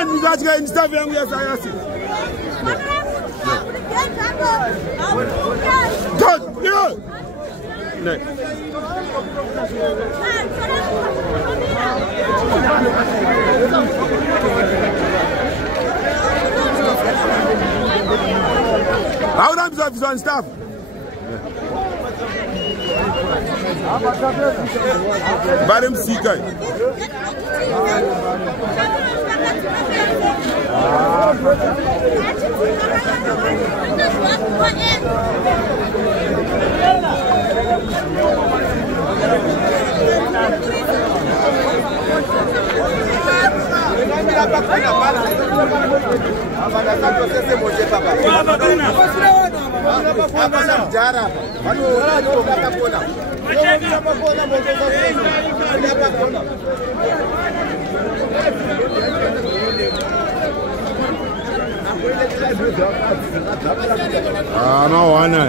Mani nikatika instave yangu ya sayansi. God, yeah. No. How do you have stuff? Barem Sika. No one.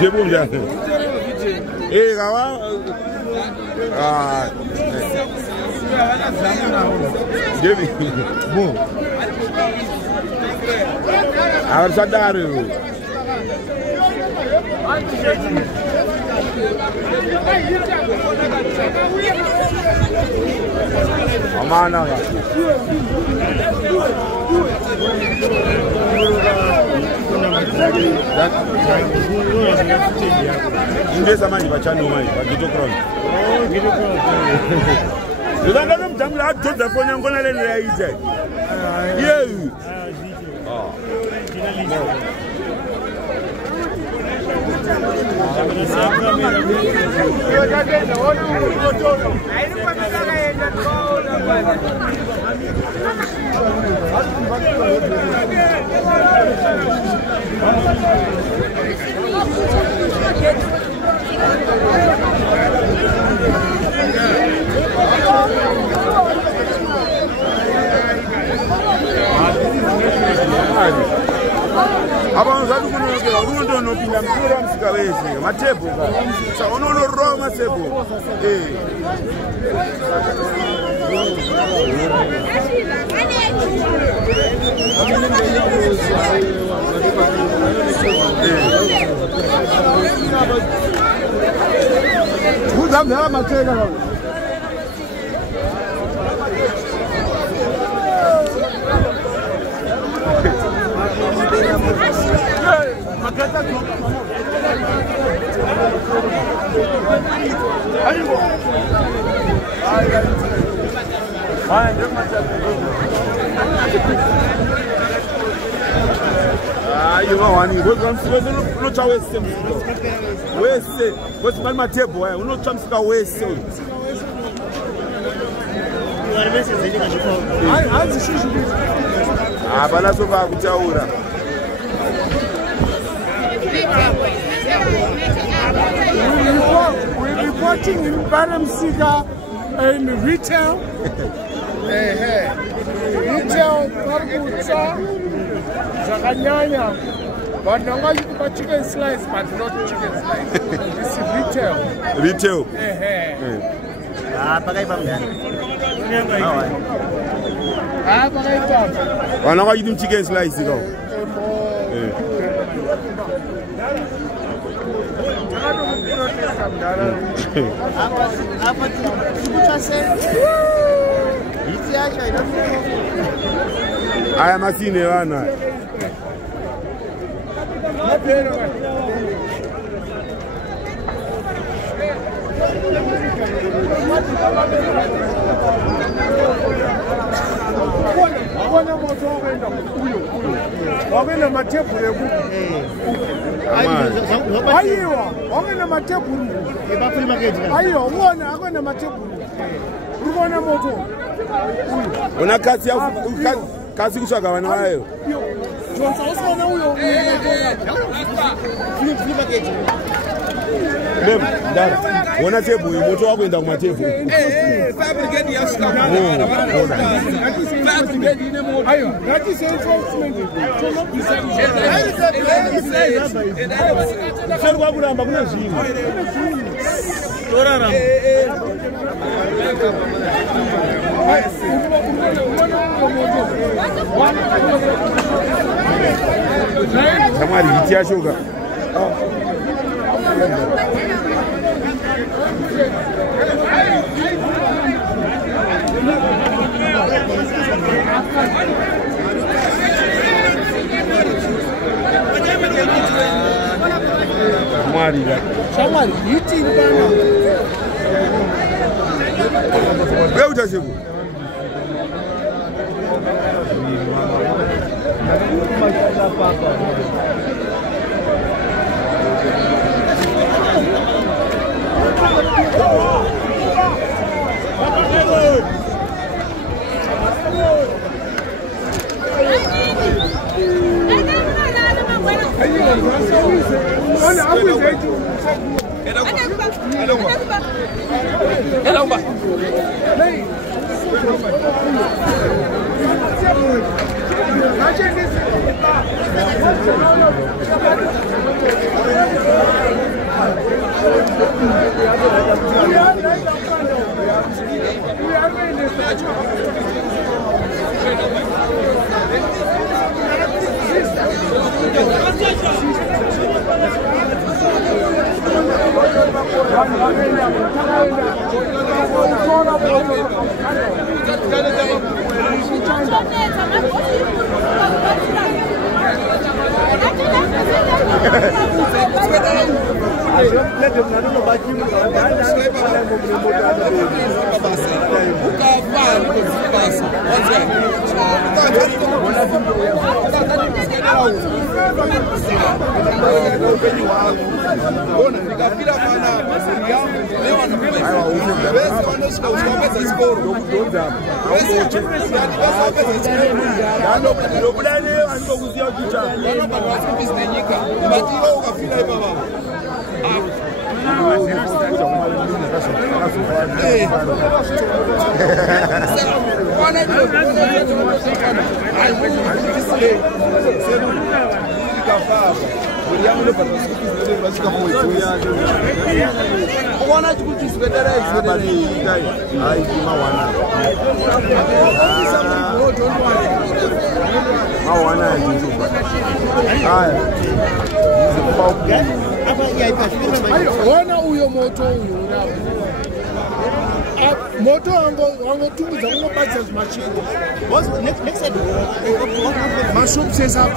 C'est bon, bien. Et là, bon. Alors, ça d'arrive. Amana. Ngeza manje bachano manje bagitokron. Ndanga nomjamula adodza fona ngona leni yayize. Yeah. Abantu zadukunokela umuntu onopinda msura msikawezi matebo ka sa onono roma sebo Kuzamela mateka la you know, and you no chawese wese what's my matebo eh uno chamsika wese bana so va kutaura we're reporting in Barem Sika in retail Barbucha Zakanyanya. But now you got chicken slice, but not chicken slice. This is retail. Retail. Pakai bang dah. Pakai bang. Mana kau hidup chicken slice itu? Apa tu? Itu aja. Aya masine wana. Una kasi ya kasi kushaka vana vayo. Ndara, wona tebu moto wako enda kuma tebu. Fabricate yasika. Fabricate ine moto. Ayo, that is enforcement. Sero kwa kuramba kuna zvinhu. Toraramba. Tamari hiti yashoka. Chamari hiti bana. Wewe utashibu. Wana uyo moto uyo moto wango tumbuza unobadza zvimachini. Next side mashop says up.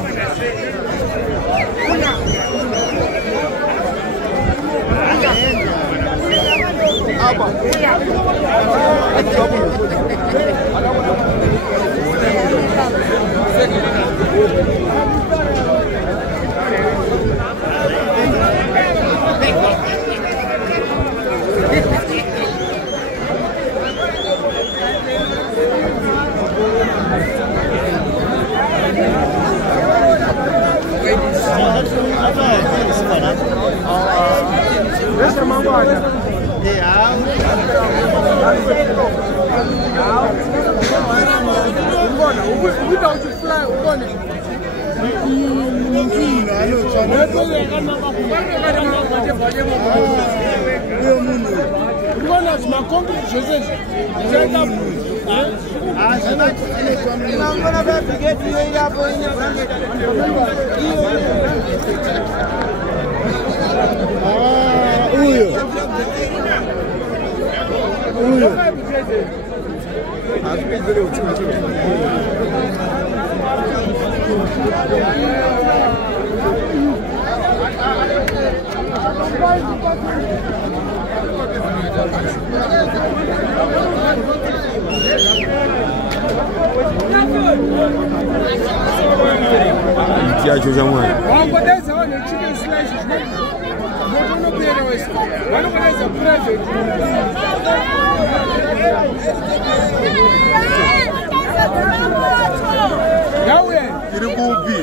Tirikupi.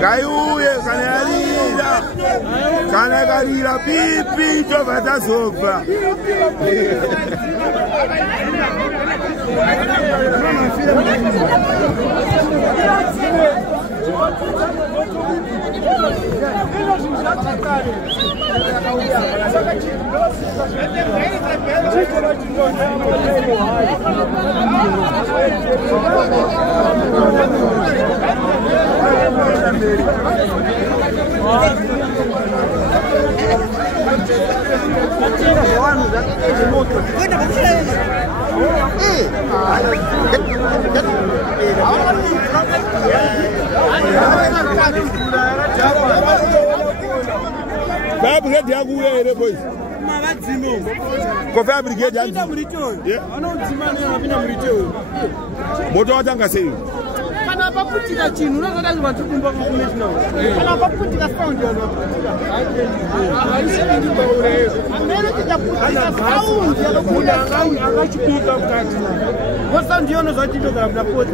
Gaiuye kana garira pipi to bata sofa. Brigade ya kuwe boys. Kofa brigade ya murito. Anodzimana apina murito. Moto watanga sei. Kana paputika chinhu unozoda zvatumba kukomishina. Kana paputika sound yana. Aisha ndimba ure. Amene tikaputika sound yakakuna akachipika mukati. Wasa ndiyono zvachito kana poti.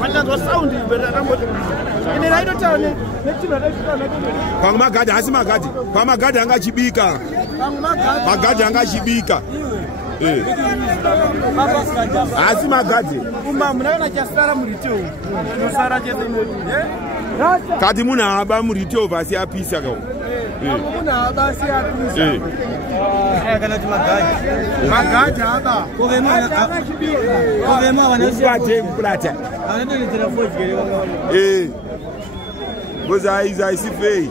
Wanda sound ibera moti. Ine raito taone. Kwa magadi asi magadi. Kwa magadi angachibika. Magadi angachibika. Asi magadi. Kuma munaona chasara murito. Musara chete ino. Kati muna aba murito basi apisa kwa. Muna aba si apisa. Kana magadi. Magadi aba. Kovema wanasipate mplata. Anaenda ni telefoni kile. Because I see faith.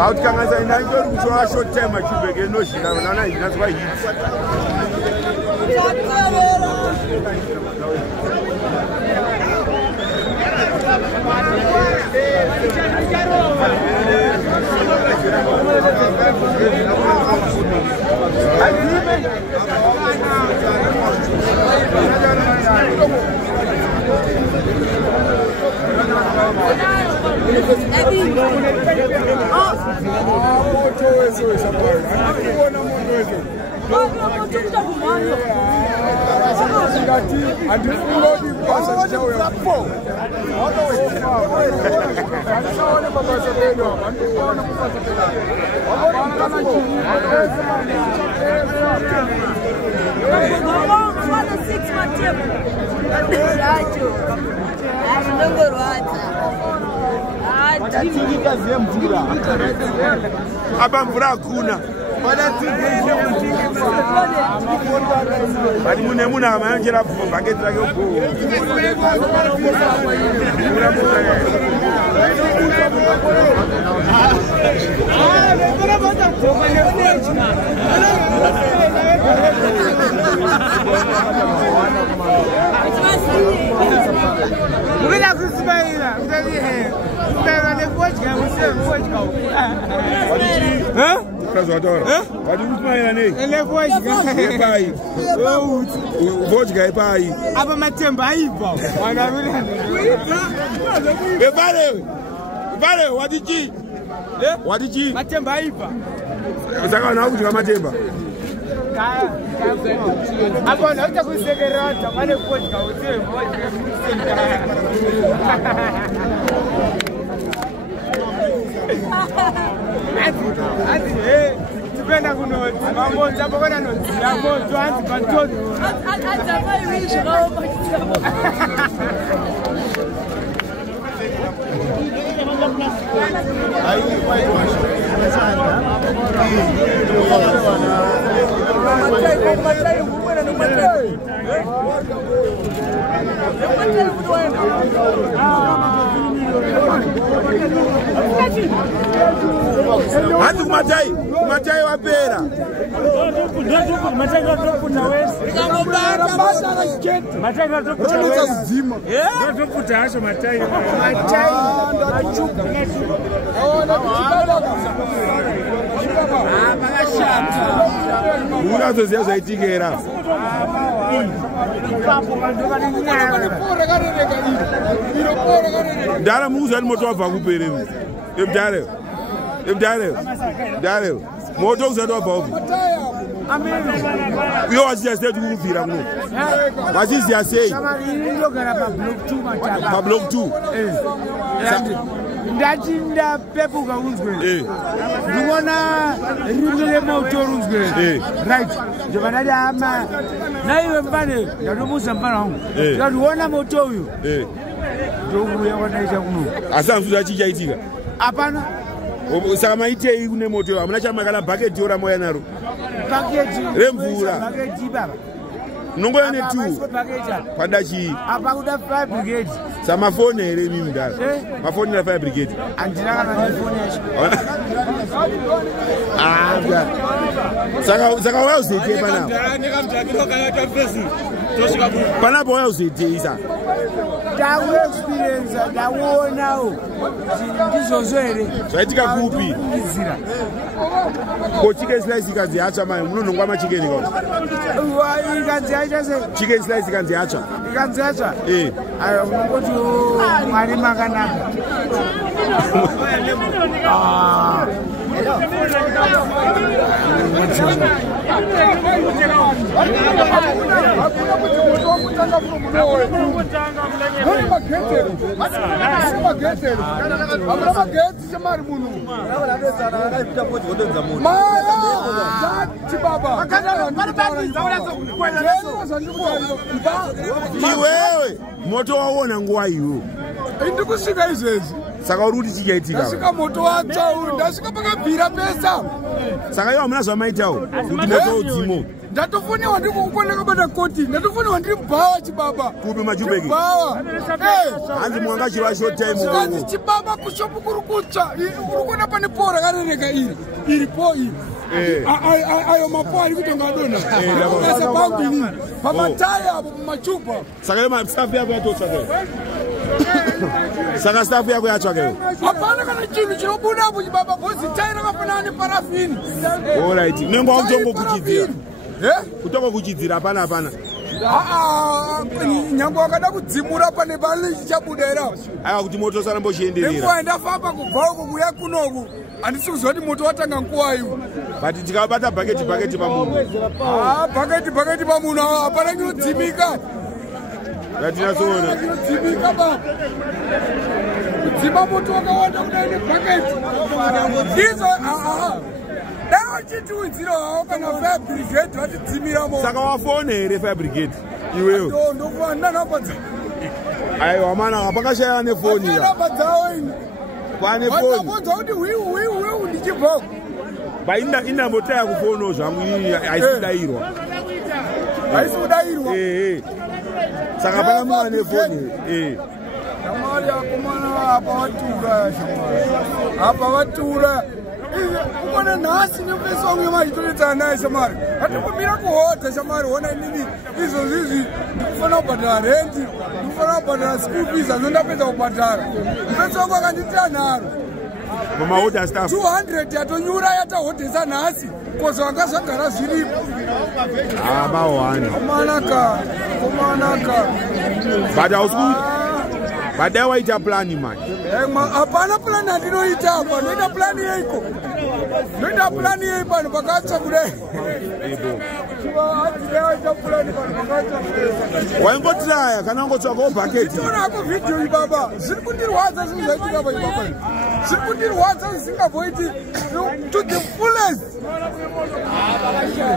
Out can as I know to a short time, I should begin no shit. That's why Hapa mvura hakuna. Bali muna amanjira bageti lake huko. Mukila kusibaila, mtabihe. Mtabihe vodka, vodka. Kazo adora. Wadi kusibaila ne? Ele vodka. Epai. Vodka epai. Aba matemba aiba. Wanabira. Ebale. Ebale wadiji. Wadiji. Matemba aiba. Usaka na kuja matemba. Hapo nauta kusegerata wale vodka wote vodka. Ati tupenda kunoti mambo jambo kana noti jambo tuanze pantoto hata vai wishi roho Matai Hadi kumatai wapera. Unazoziya zvaitikera. Ndara muuzani moto wabva kupere. Dare. Moto uzati wabva upi. Iyo wachiziya sei kuti kubvira kuno. Wachiziya sei? Pa block 2. Ndachinda pepuka unzwe. Ndibona rimwe moto unzwe. Right. Ndibana ama naiwe mbane ndanomusa mbana wangu. Ndikuona moto uyu. Ndokuya kwanaita kuno. Asa msuza chichaitika. Hapana. Saka maitei kune moto amuna chamakala bucket yora moya naro. Bucket remvura. Bucket baba. Nongoya ne 2. Padachi. Apa kuda fire brigade. Samafone here mimi ndara. Mafone na fire brigade. Andira kana phone yacho. Saka waya uzite pana. Panapo waya uzite isa. Dawu experience dawonao. Ndizozwere. Zvaitika kupi? Ko chicken slice ikazi yacha mai munonongwa ma chicken ikazi. Ikazi yacha se. Chicken slice ikazi yacha. Ikazi yacha. Ayo ngoti mari makanaka. Iwewe moto waona nguwa iwo. Ndikusvika izvezvi. Saka uri chichaitika. Ndasvika moto watsva uri, ndasvika pakabvira pesa. Saka iwo hamuna zvamaitawo kuti moto udzimo. Ndatofoniwa ndikukoneka bata koti, ndatofoniwa ndiri bhawa chibaba. Kupi majubeki. Bhawa. Hanzi mwanga chiva short time. Hanzi chibaba kushopu kuri kutsva. Uri kuona pane po rakarereka iri. Iri po iri. Ayo mapo ari kutonga dona. Kasa pambiri. Pamataya apo machupa. Saka yo staff yako yatotsva ke. Saka staff yako yatsva ke. Hapana kana chinhu chinobuda apo chibaba bhozi taira kafanana neparafini. All right. Nemba utongo kuchidzira. Kutongo kuchidzira hapana. Nyango wakada kudzimura pane bali chichabudaira. Aya kuti moto sarambo chienderera. Nenguva ndafamba kubva uko kuya kunoku. Handisi kuzoti moto watanga nguva iyo. But tikabata bucket pamunhu. Bucket pamunhu hapana chinodzimika. Yatinatsoona. Chinodzimika ba. Kudzima moto wakawanda kudai nebucket. Izo dawo chitiudziro hawo kana fire brigade vatidzimira moto. Saka wafone here fire brigade. Iwewe. Ndokuva ndanapadza. Aiwa mana apakashaya nefoni ya. Ndanapadzawo ini. Kwane foni. Ndabonza kuti wiu ndichibva. Bainda inambotaya kufono zvangu iyi aisidairwa. Haisi kudairwa. Saka pana mwana nefoni. Shamari akomana apa vatura. Ukona nhasi nepesa umwe machitoredza naye Shamari. Hatikumira kuhodha Shamari, wona inini izvo zvizi ndikufana kubhadhara rendi, ndikufana kubhadhara school fees azondapedza kubhadhara. Mupesa wangu akanditira nharo. Mama order staff 200 yatonyura yatahodhesa nhasi. Kozo wanga zvagara zviripo. Bawani. Komanaka. But I was good. But there was a plan, man. Hapana plan andinoita apa, ndoita plan yeiko. Ndoita plan yeipa ndopakatsa kudai. Waingotiraya kana ngotsvakawo bucket. Ndinoona ako video ibaba. Zviri kundirwadza zvinhu zvaitika pa ibaba. Zviri kundirwadza zvisingaboiti to the fullest.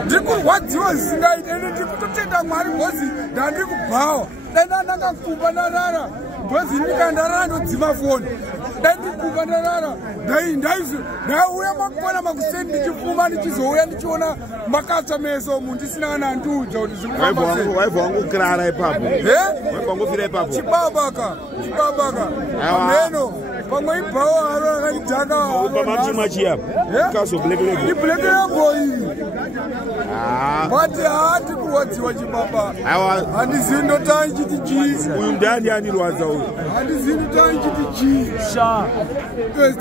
Ndiri kurwadziwa zvisingaiti ende ndiri kutotenda Mwari ngozi ndandiri kubhawa. Dai ndanga kupa ndarara. because ndikandara ndodzima foni ndandikupa ndarara ndauya makwana makusendi ndichifuma ndichizouya ndichiona makatsva meso munhu ndisina kana andiudza kuti zvirikuwaibva wangokirara ipapo waibva wangofira ipapo chibabaka ameno pamwe ibhawo haro akandidhaka pamachimwa chiyapa kaso black label iyi but haati kurwadziwa chibaba handizivi ndotani chiti chii uyu ndani anirwadza uyu handizivi ndotani chiti chii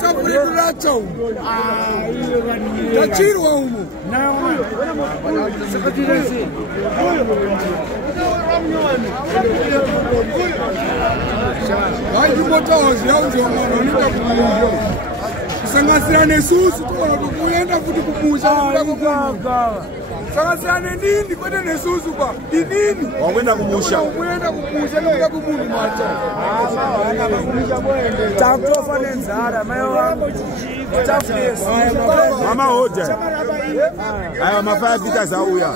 takurikuracha umu tachirwa umu vaimbotawazi yauzomwana unoita kuuyo kusanganisira nesusu toona tokuenda futi kumusha sanganisira nenini kwete nesusu pa inini wakuenda kumusha ukuenda kumusha nokuda kumunhu macha takutofa nenzara mai wangu mama hoja ayo mafirefighters auya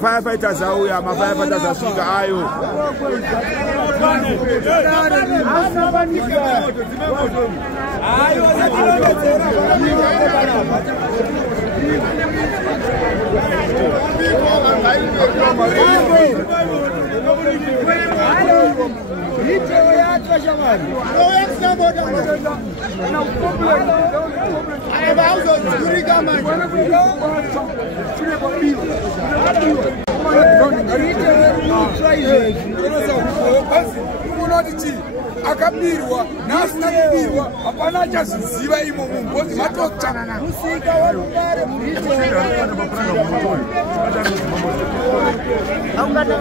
firefighters auya mafirefighters asvika ayo akabirwa nasina kubirwa hapana achaziziva imo mumbozi matotsanana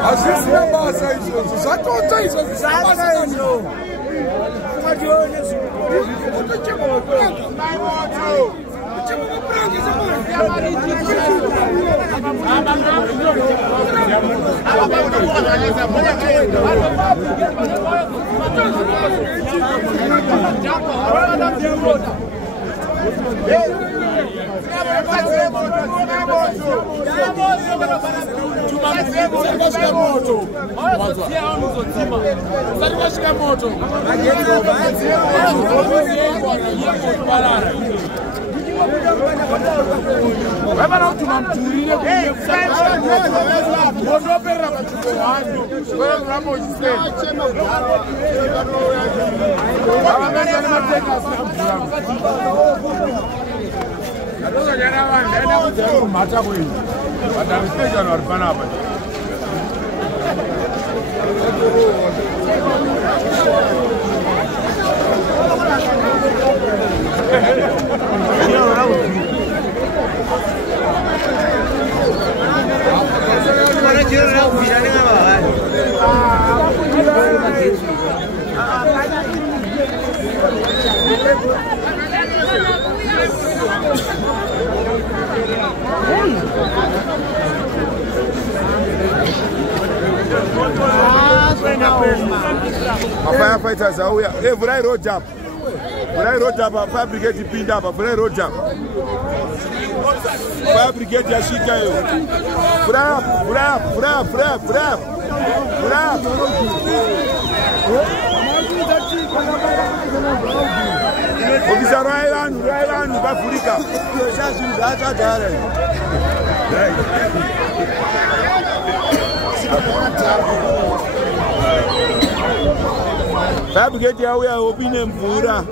hazvisina basa izvozvo zvatotsa izvozvo vana kuti mamdhurire kuoperera machuko wanu mata kwenyu vatamspecial vari panapa Firefighters auya. Vurai road up. Vurai road up. Fire brigade ipinda hapa. Vurai road up. Fire brigade yashika hiyo. Vurai up. Vurai up. Vurai up. Vurai up. Vurai up. Vurai up. Officer Ryan bafurika. Fire brigade yauya opine mvura.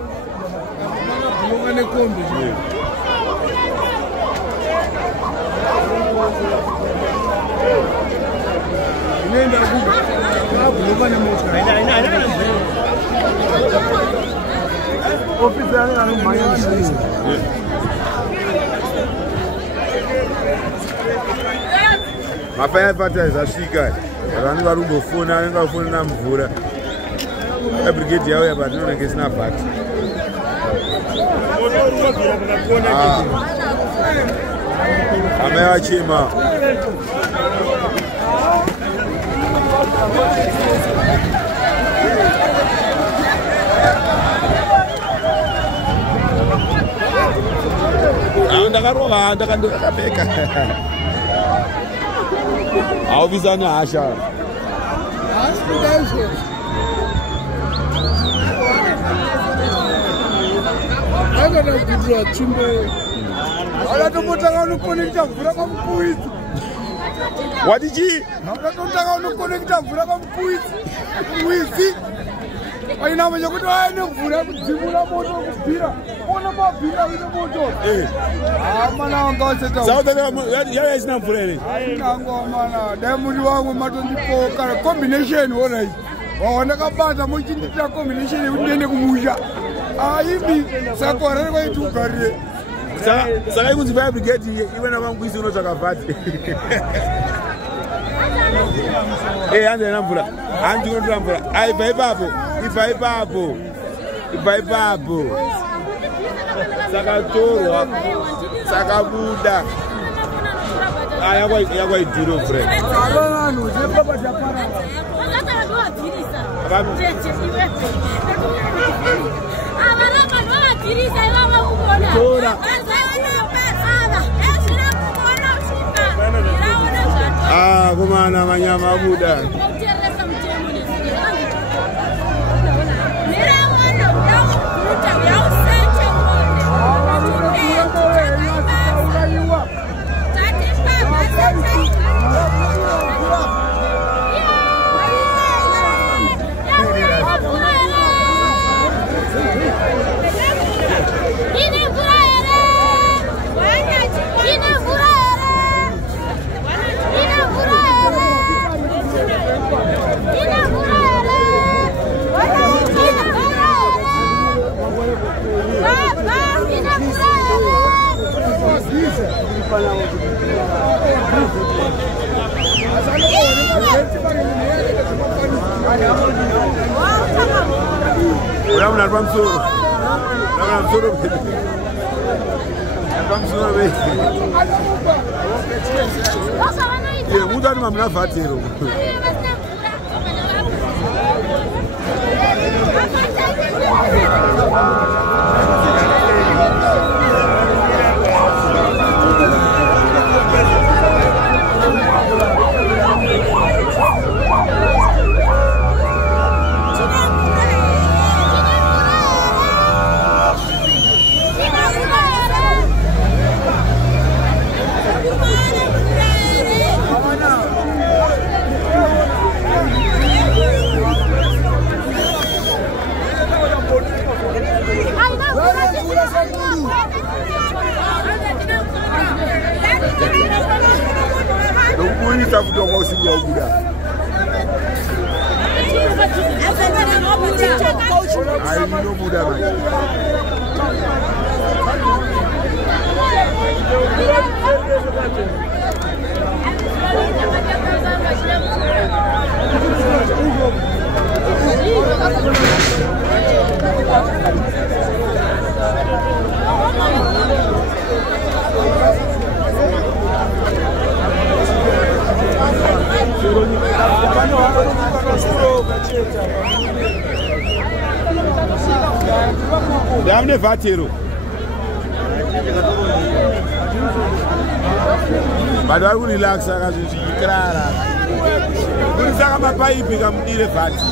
Mafirefighters asvika vanenge vari kungofona vanenge vafonera mvura. Brigade yauya patinonenge isina bhati. Amai vachema. Ndakarova ndakandokapeka. Haubizani hasha. Akada kudura chimbe. Akatotanga unokonekta mvura pamukuidzi. Wadichi? Akatotanga unokonekta mvura pamukuidzi. Muidzi. Aina kuti aende mvura kudzimura moto kubvira. Ona mabvira ine moto. Mana wanga waseta. Yaya isina mvura ere? Aina ngomana. Dai muri wangu matondipo kana combination ona iyi. Waona kabata muchindita combination yekuende kumusha. Aibi sakora kwa itugarire. Saka ikunzi fire brigade iwe na vanguisi unotsvaka vhati. Hanze na mvura. Handi unotora mvura. Ibva ipapo. Ibva ipapo. Ibva ipapo. Sakatorwa. Sakabuda. Yakwaidhiro friend. Kumana manyama Buddha. Damne vatero. Bado ari relaxa akazvichikirara. Kuri saka mapaipi kamudire vati.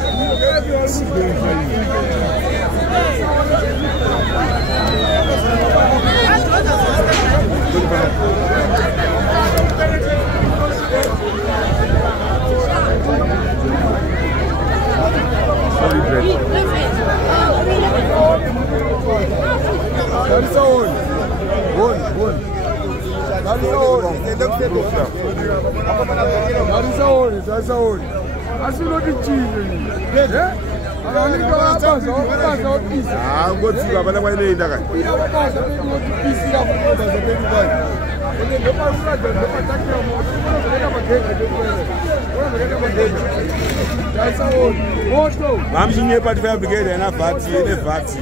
Vamos unir para a brigada na vati, ele vati.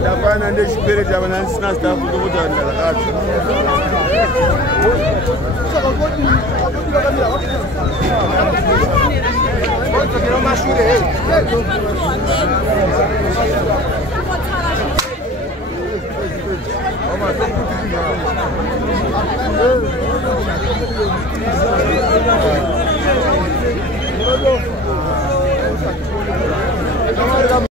Ndapana ndechipere chavana sina staff kuti andakati.